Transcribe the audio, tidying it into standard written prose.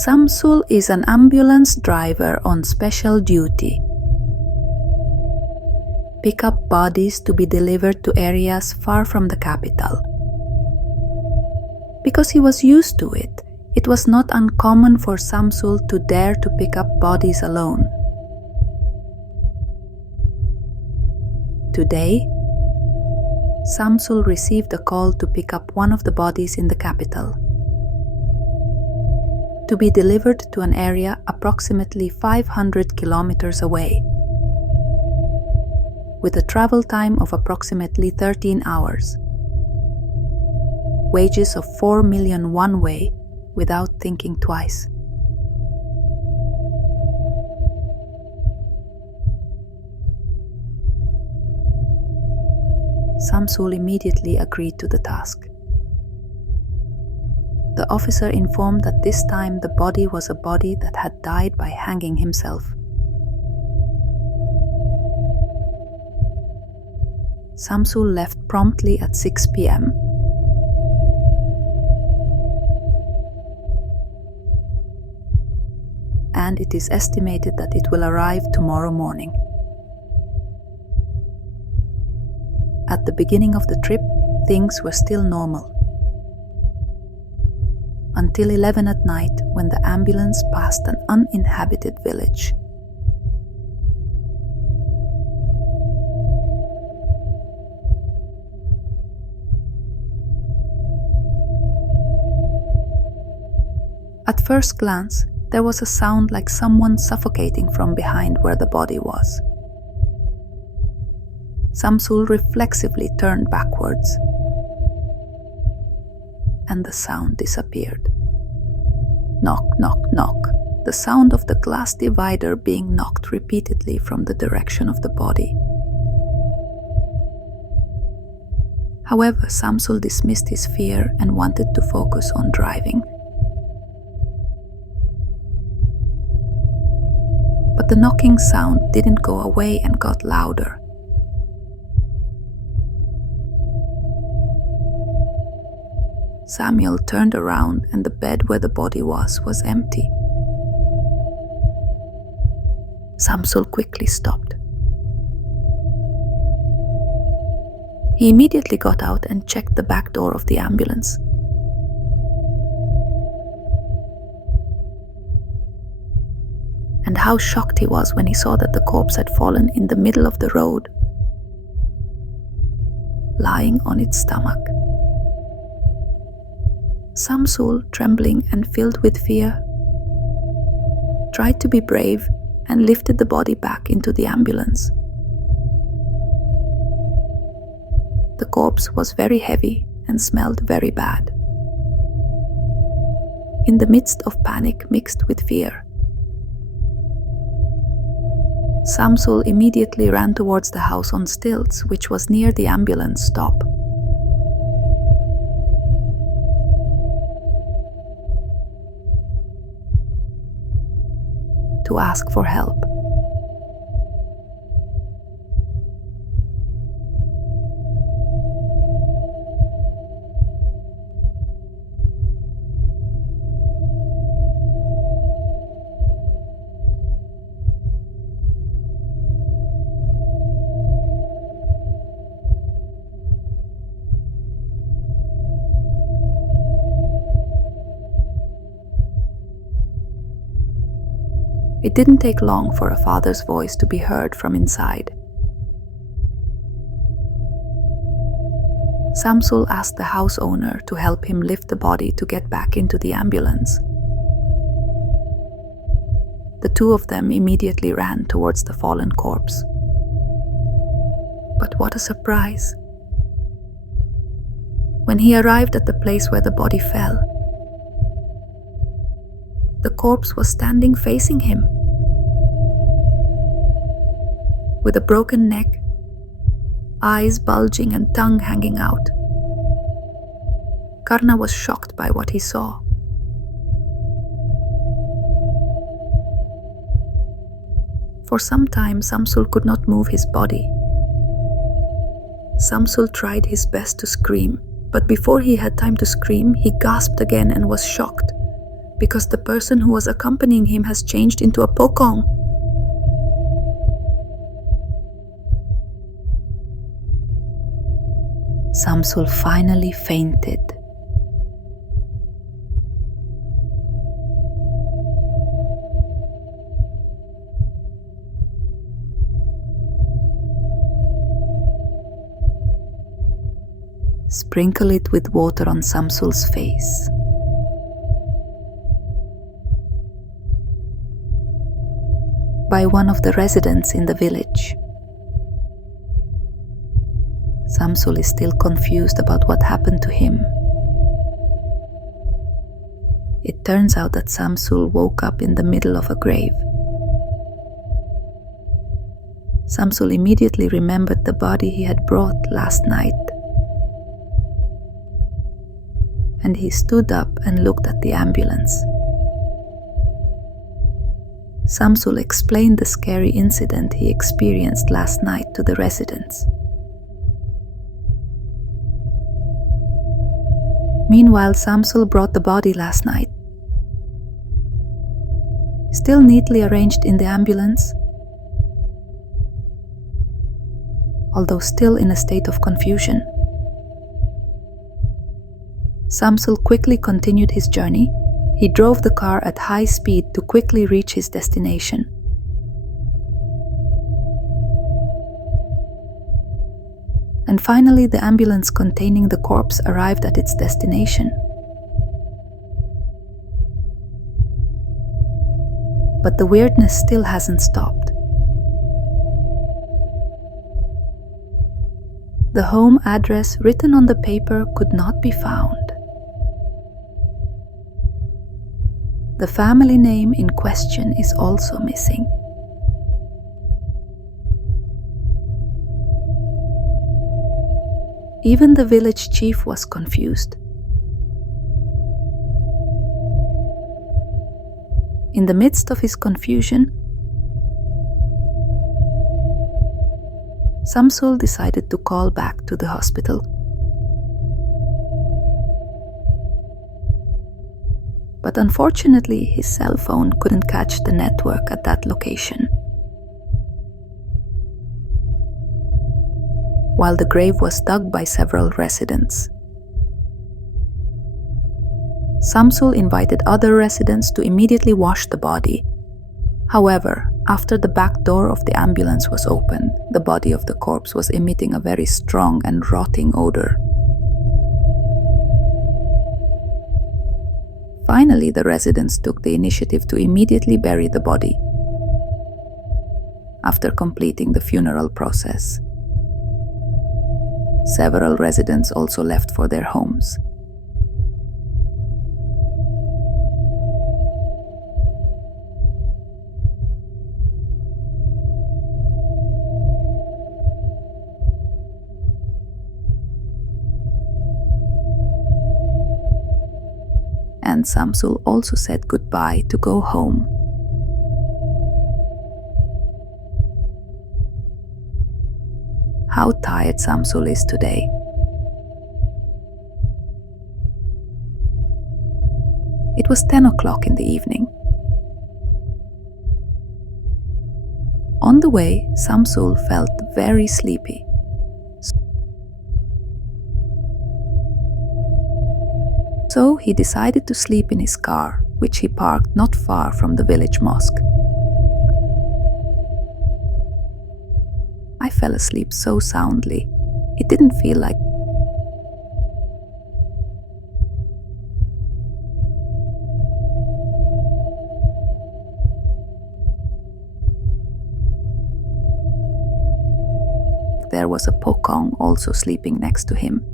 Samsul is an ambulance driver on special duty. Pick up bodies to be delivered to areas far from the capital. Because he was used to it, it was not uncommon for Samsul to dare to pick up bodies alone. Today, Samsul received a call to pick up one of the bodies in the capital, to be delivered to an area approximately 500 kilometers away, with a travel time of approximately 13 hours. Wages of 4 million one way without thinking twice. Samsul immediately agreed to the task. The officer informed that this time the body was a body that had died by hanging himself. Samsul left promptly at 6 p.m. and it is estimated that it will arrive tomorrow morning. At the beginning of the trip, things were still normal. Until 11 at night, when the ambulance passed an uninhabited village. At first glance, there was a sound like someone suffocating from behind where the body was. Samsul reflexively turned backwards, and the sound disappeared. Knock, knock, knock. The sound of the glass divider being knocked repeatedly from the direction of the body. However, Samsul dismissed his fear and wanted to focus on driving. But the knocking sound didn't go away and got louder. Samuel turned around and the bed where the body was empty. Samsul quickly stopped. He immediately got out and checked the back door of the ambulance. And how shocked he was when he saw that the corpse had fallen in the middle of the road, lying on its stomach. Samsul, trembling and filled with fear, tried to be brave and lifted the body back into the ambulance. The corpse was very heavy and smelled very bad. In the midst of panic mixed with fear, Samsul immediately ran towards the house on stilts, which was near the ambulance stop. To ask for help. It didn't take long for a father's voice to be heard from inside. Samsul asked the house owner to help him lift the body to get back into the ambulance. The two of them immediately ran towards the fallen corpse. But what a surprise! When he arrived at the place where the body fell, the corpse was standing facing him, with a broken neck, eyes bulging and tongue hanging out. Karna was shocked by what he saw. For some time, Samsul could not move his body. Samsul tried his best to scream, but before he had time to scream, he gasped again and was shocked, because the person who was accompanying him has changed into a Pocong. Samsul finally fainted. Sprinkle it with water on Samsul's face. By one of the residents in the village. Samsul is still confused about what happened to him. It turns out that Samsul woke up in the middle of a grave. Samsul immediately remembered the body he had brought last night. And he stood up and looked at the ambulance. Samsul explained the scary incident he experienced last night to the residents. Meanwhile, Samsul brought the body last night, still neatly arranged in the ambulance, although still in a state of confusion. Samsul quickly continued his journey. He drove the car at high speed to quickly reach his destination. And finally, the ambulance containing the corpse arrived at its destination. But the weirdness still hasn't stopped. The home address written on the paper could not be found. The family name in question is also missing. Even the village chief was confused. In the midst of his confusion, Samsul decided to call back to the hospital. But unfortunately, his cell phone couldn't catch the network at that location. While the grave was dug by several residents, Samsul invited other residents to immediately wash the body. However, after the back door of the ambulance was opened, the body of the corpse was emitting a very strong and rotting odor. Finally, the residents took the initiative to immediately bury the body. After completing the funeral process, several residents also left for their homes. And Samsul also said goodbye to go home. How tired Samsul is today. It was 10 o'clock in the evening. On the way, Samsul felt very sleepy. So he decided to sleep in his car, which he parked not far from the village mosque. I fell asleep so soundly, it didn't feel like there was a Pocong also sleeping next to him.